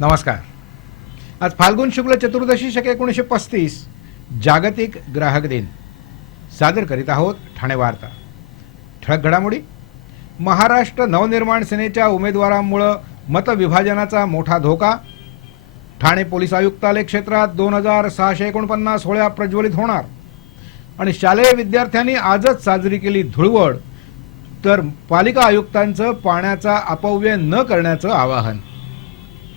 नमस्कार. आज फाल्गुन शुक्ल चतुर्दशी शके एकोणीसशे पस्तीस जागतिक ग्राहक दिन. सादर करीत आहोत ठाणे वार्ता. ठळक घडामोडी. महाराष्ट्र नवनिर्माण सेनेच्या उमेदवारांमुळं मतविभाजनाचा मोठा धोका. ठाणे पोलीस आयुक्तालय क्षेत्रात दोन हजार सहाशे एकोणपन्नास होळ्या प्रज्वलित होणार. आणि शालेय विद्यार्थ्यांनी आजच साजरी केली धुळवड. तर पालिका आयुक्तांचं पाण्याचा अपव्यय न करण्याचं आवाहन.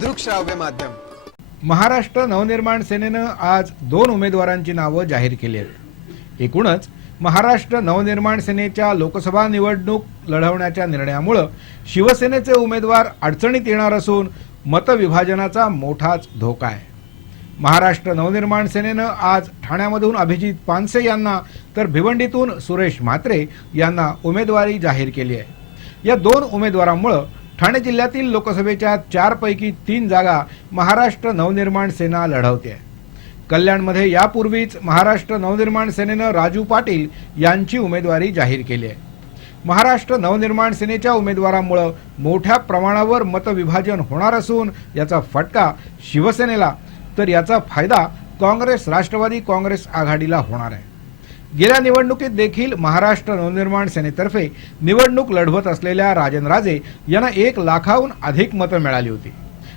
दृकश्राव्य माध्यम. महाराष्ट्र नवनिर्माण सेनेनं आज दोन उमेदवारांची नावं जाहीर केली आहेत. एकूणच महाराष्ट्र नवनिर्माण सेनेच्या लोकसभा निवडणूक लढवण्याच्या निर्णयामुळं शिवसेनेचे उमेदवार अडचणीत येणार असून मतविभाजनाचा मोठाच धोका आहे. महाराष्ट्र नवनिर्माण सेनेनं आज ठाण्यामधून अभिजित पानसे यांना तर भिवंडीतून सुरेश म्हात्रे यांना उमेदवारी जाहीर केली आहे. या दोन उमेदवारांमुळं ठाणे जिल्ह्यातील लोकसभेच्या चारपैकी तीन जागा महाराष्ट्र नवनिर्माण सेना लढवते. आहे कल्याणमध्ये यापूर्वीच महाराष्ट्र नवनिर्माण सेनेनं राजू पाटील यांची उमेदवारी जाहीर केली आहे. महाराष्ट्र नवनिर्माण सेनेच्या उमेदवारामुळं मोठ्या प्रमाणावर मतविभाजन होणार असून याचा फटका शिवसेनेला तर याचा फायदा काँग्रेस राष्ट्रवादी काँग्रेस आघाडीला होणार आहे. गेल्या निवडणुकीत देखील महाराष्ट्र नवनिर्माण सेनेतर्फे निवडणूक लढवत असलेल्या राजन राजे यांना एक लाखाहून अधिक मतं मिळाली होती.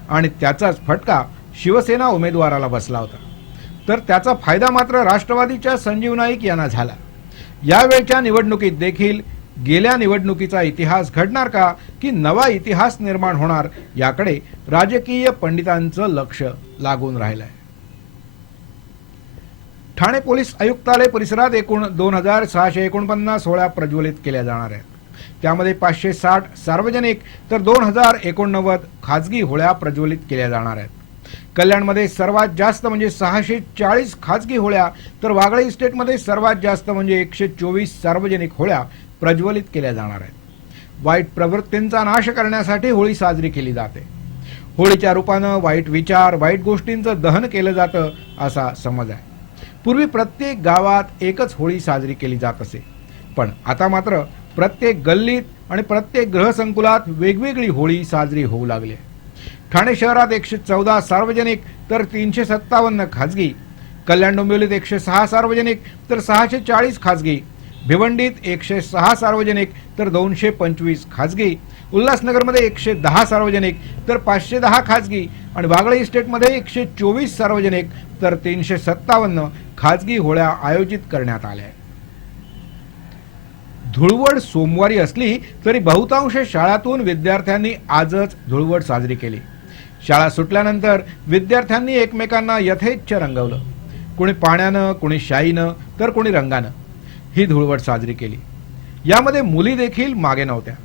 आणि त्याचाच फटका शिवसेना उमेदवाराला बसला होता. तर त्याचा फायदा मात्र राष्ट्रवादीच्या संजीव नाईक यांना झाला. यावेळच्या निवडणुकीत देखील गेल्या निवडणुकीचा इतिहास घडणार का की नवा इतिहास निर्माण होणार याकडे राजकीय पंडितांचं लक्ष लागून राहिलं आहे ठाणे पोलीस आयुक्तालय परिसरात एकूण दोन हजार सहाशे एकोणपन्नास होळ्या प्रज्वलित केल्या जाणार आहेत. त्यामध्ये पाचशे साठ सार्वजनिक तर दोन हजार एकोणनव्वद खाजगी होळ्या प्रज्वलित केल्या जाणार आहेत. कल्याणमध्ये सर्वात जास्त म्हणजे सहाशे चाळीस खाजगी होळ्या तर वागळे इस्टेटमध्ये सर्वात जास्त म्हणजे एकशे चोवीस सार्वजनिक होळ्या प्रज्वलित केल्या जाणार आहेत. वाईट प्रवृत्तींचा नाश करण्यासाठी होळी साजरी केली जाते. होळीच्या रूपानं वाईट विचार वाईट गोष्टींचं दहन केलं जातं असा समज आहे. पूर्वी प्रत्येक गावात एकच होळी साजरी केली जात असे. पण आता मात्र प्रत्येक गल्लीत आणि प्रत्येक ग्रहसंकुलात वेगवेगळी होळी साजरी होऊ लागली आहे. ठाणे शहरात एकशे चौदा सार्वजनिक तर तीनशे सत्तावन्न खाजगी कल्याण डोंबिवलीत एकशे सहा सार्वजनिक तर सहाशे चाळीस खाजगी भिवंडीत एकशे सहा सार्वजनिक तर दोनशे पंचवीस खाजगी उल्हासनगरमध्ये एकशे दहा सार्वजनिक तर पाचशे दहा खाजगी आणि वागळे इस्टेटमध्ये एकशे चोवीस सार्वजनिक तर तीनशे सत्तावन्न खाजगी होळ्या आयोजित करण्यात आल्या. धुळवड सोमवारी असली तरी बहुतांश शाळातून विद्यार्थ्यांनी आजच धुळवड साजरी केली. शाळा सुटल्यानंतर विद्यार्थ्यांनी एकमेकांना यथेच्छ रंगवलं. कुणी पाण्यानं कुणी शाईनं तर कुणी रंगानं ही धुळवड साजरी केली. यामध्ये मुली देखील मागे नव्हत्या.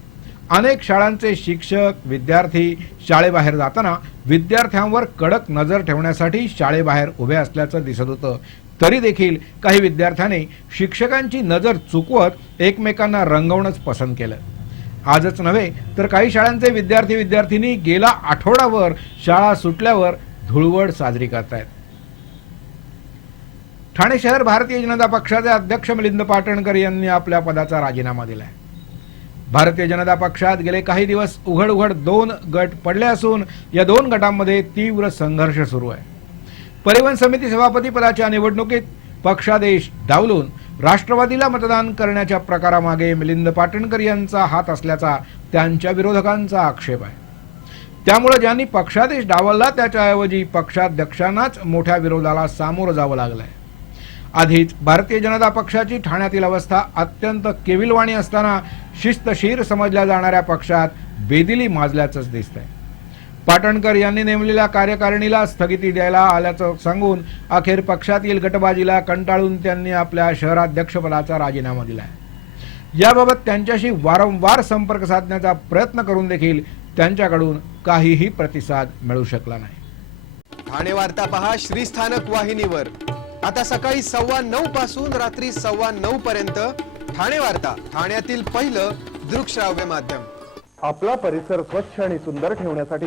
अनेक शाळांचे शिक्षक विद्यार्थी शाळेबाहेर जाताना विद्यार्थ्यांवर कडक नजर ठेवण्यासाठी शाळेबाहेर उभे असल्याचं दिसत होतं. तरी देखील काही विद्यार्थ्यांनी शिक्षकांची नजर चुकवत एकमेकांना रंगवणंच पसंत केलं. आजच नव्हे तर काही शाळांचे विद्यार्थी विद्यार्थिनी गेला आठवडाभर शाळा सुटल्यावर धुळवड साजरी करतायत. ठाणे शहर भारतीय जनता पक्षाचे अध्यक्ष मिलिंद पाटणकर यांनी आपल्या पदाचा राजीनामा दिलाय. भारतीय जनता पक्षात गेले काही दिवस उघड उघड दोन गट पडले असून या दोन गटांमध्ये तीव्र संघर्ष सुरू आहे. परिवहन समिती सभापती पदाच्या निवडणुकीत पक्षादेश डावलून राष्ट्रवादीला मतदान करण्याच्या प्रकारामागे मिलिंद पाटणकर यांचा हात असल्याचा त्यांच्या विरोधकांचा आक्षेप आहे. त्यामुळे ज्यांनी पक्षादेश डावलला त्याच्याऐवजी पक्षाध्यक्षांनाच मोठ्या विरोधाला सामोरं जावं लागलंय. आधीच भारतीय जनता पक्षाची ठाण्यातील अवस्था अत्यंत केविलवाणी असताना शिस्तशीर समजल्या जाणाऱ्या पक्षात बेदिली माजल्याचंच दिसतंय. पाटणकर यांनी नेमलेल्या कार्यकारिणीला स्थगिती द्यायला आल्याचं सांगून अखेर पक्षातील गटबाजीला कंटाळून त्यांनी आपल्या शहराध्यक्षपदाचा राजीनामा दिलाय. याबाबत त्यांच्याशी वारंवार संपर्क साधण्याचा प्रयत्न करून देखील त्यांच्याकडून काहीही प्रतिसाद मिळू शकला नाही. ठाणे वार्ता पहा श्रीस्थानक वाहिनीवर. आता सकाळी सव्वा नऊ पासून रात्री सव्वा नऊ पर्यंत ठाणे वार्ता ठाण्यातील पहिलं दृकश्राव्य माध्यम. आपला परिसर स्वच्छ आणि सुंदर ठेवण्यासाठी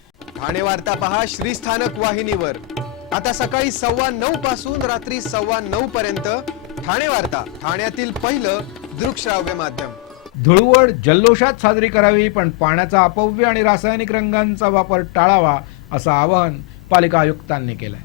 ठाणे वार्ता पहा श्रीस्थानक वाहिनीवर. आता सकाळी सव्वा नऊ पासून रात्री सव्वा नऊ पर्यंत ठाणे वार्ता ठाण्यातील पहिलं दृकश्राव्य माध्यम. धुळवड जल्लोषात साजरी करावी पण पाण्याचा अपव्य आणि रासायनिक रंगांचा वापर टाळावा असं आवाहन पालिका आयुक्तांनी केलंय.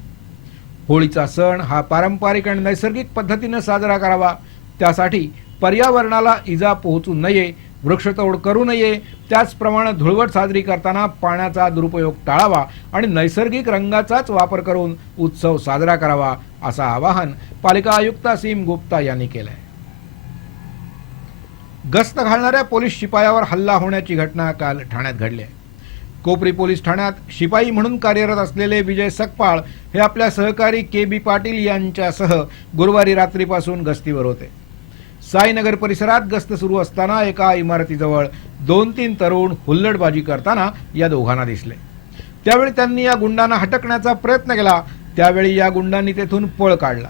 होळीचा सण हा पारंपरिक आणि नैसर्गिक पद्धतीनं साजरा करावा त्यासाठी पर्यावरणाला इजा पोहोचू नये वृक्षतोड करू नये. त्याचप्रमाणे धुळवट साजरी करताना पाण्याचा दुरुपयोग टाळावा आणि नैसर्गिक रंगाचाच वापर करून उत्सव साजरा करावा असं आवाहन पालिका आयुक्त सीम गुप्ता यांनी केलंय. गस्त घालणाऱ्या पोलीस शिपायावर हल्ला होण्याची घटना काल ठाण्यात घडली आहे. कोपरी पोलीस ठाण्यात शिपाई म्हणून कार्यरत असलेले विजय सकपाळ हे आपल्या सहकारी के बी पाटील यांच्यासह गुरुवारी रात्रीपासून गस्तीवर होते. साईनगर परिसरात गस्त सुरू असताना एका इमारतीजवळ दोन तीन तरुण हुल्लडबाजी करताना या दोघांना दिसले. त्यावेळी त्यांनी या गुंडांना हटकण्याचा प्रयत्न केला. त्यावेळी या गुंडांनी तेथून पळ काढला.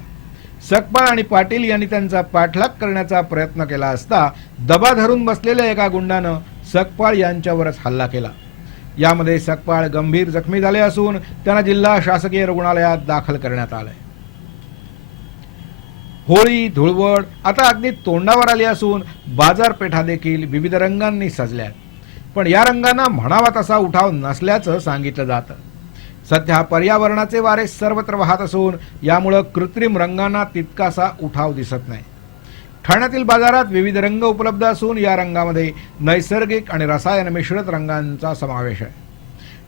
सकपाळ आणि पाटील यांनी त्यांचा पाठलाग करण्याचा प्रयत्न केला असता दबा धरून बसलेल्या एका गुंडानं सकपाळ यांच्यावरच हल्ला केला. यामध्ये सकपाळ गंभीर जखमी झाले असून त्यांना जिल्हा शासकीय रुग्णालयात दाखल करण्यात आलंय. होळी धुळवड आता अगदी तोंडावर आली असून बाजारपेठा देखील विविध रंगांनी सजल्या. पण या रंगांना म्हणावा तसा उठाव नसल्याचं सांगितलं जातं. सध्या पर्यावरणाचे वारे सर्वत्र वाहत असून यामुळं कृत्रिम रंगांना तितकासा उठाव दिसत नाही. ठाण्यातील बाजारात विविध रंग उपलब्ध असून या रंगामध्ये नैसर्गिक आणि रसायन मिश्रित रंगांचा समावेश आहे.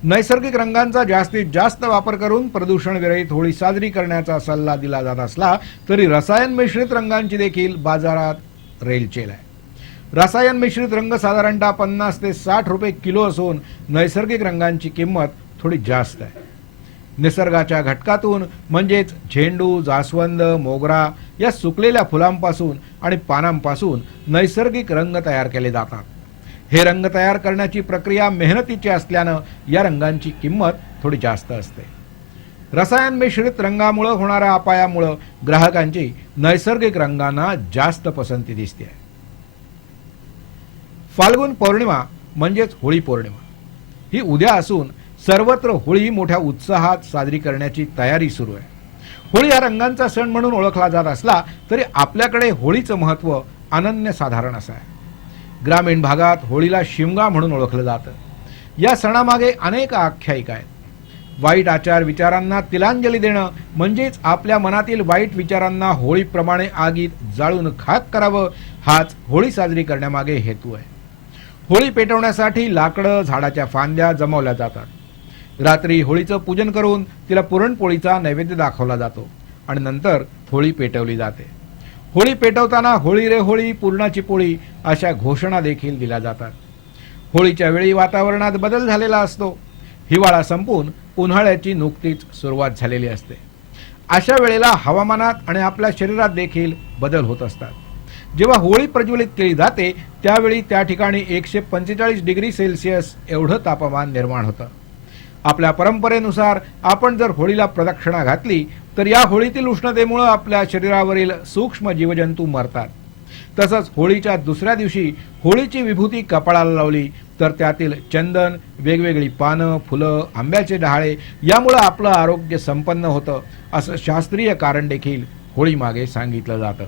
नैसर्गिक रंगांचा जास्तीत जास्त वापर करून प्रदूषण विरहित होळी साजरी करण्याचा सल्ला दिला जात असला तरी रसायन मिश्रित रंगांची देखील बाजारात रेलचेल आहे. रसायन मिश्रित रंग साधारणतः पन्नास ते साठ रुपये किलो असून नैसर्गिक रंगांची किंमत थोडी जास्त आहे. निसर्गाच्या घटकातून म्हणजेच झेंडू जास्वंद मोगरा या सुकलेल्या फुलांपासून आणि पानांपासून नैसर्गिक रंग तयार केले जातात. हे रंग तयार करण्याची प्रक्रिया मेहनतीची असल्यानं या रंगांची किंमत थोडी जास्त असते. रसायन मिश्रित रंगामुळं होणाऱ्या अपायामुळं ग्राहकांची नैसर्गिक रंगांना जास्त पसंती दिसते. फाल्गुन पौर्णिमा म्हणजेच होळी पौर्णिमा. ही उद्या असून सर्वत्र होळी मोठ्या उत्साहात साजरी करण्याची तयारी सुरू आहे. होळी हा रंगांचा सण म्हणून ओळखला जात असला तरी आपल्याकडे होळीचं महत्त्व अनन्यसाधारण असं आहे. ग्रामीण भागात होळीला शिमगा म्हणून ओळखलं जातं. या सणामागे अनेक आख्यायिका आहेत. वाईट आचार विचारांना तिलांजली देणं म्हणजेच आपल्या मनातील वाईट विचारांना होळीप्रमाणे आगीत जाळून खाक करावं हाच होळी साजरी करण्यामागे हेतू आहे. होळी पेटवण्यासाठी लाकडं झाडाच्या फांद्या जमवल्या जातात. रात्री होळीचं पूजन करून तिला पुरणपोळीचा नैवेद्य दाखवला जातो आणि नंतर होळी पेटवली जाते. होळी पेटवताना होळी रे होळी पूर्णाची पोळी अशा घोषणा देखील दिल्या जातात. होळीच्या वेळी वातावरणात बदल झालेला असतो. हिवाळा संपून उन्हाळ्याची नुकतीच सुरुवात झालेली असते. अशा वेळेला हवामानात आणि आपल्या शरीरात देखील बदल होत असतात. जेव्हा होळी प्रज्वलित केली जाते त्यावेळी त्या ठिकाणी एकशे पंचेचाळीस डिग्री सेल्सिअस एवढं तापमान निर्माण होतं. आपल्या परंपरेनुसार आपण जर होळीला प्रदक्षिणा घातली तर या होळीतील उष्णतेमुळे आपल्या शरीरावरील सूक्ष्म जीवजंतू मरतात. तसंच होळीच्या दुसऱ्या दिवशी होळीची विभूती कपाळाला लावली तर त्यातील चंदन वेगवेगळी पानं फुलं आंब्याचे डहाळे यामुळं आपलं आरोग्य संपन्न होतं असं शास्त्रीय कारण देखील होळीमागे सांगितलं जातं.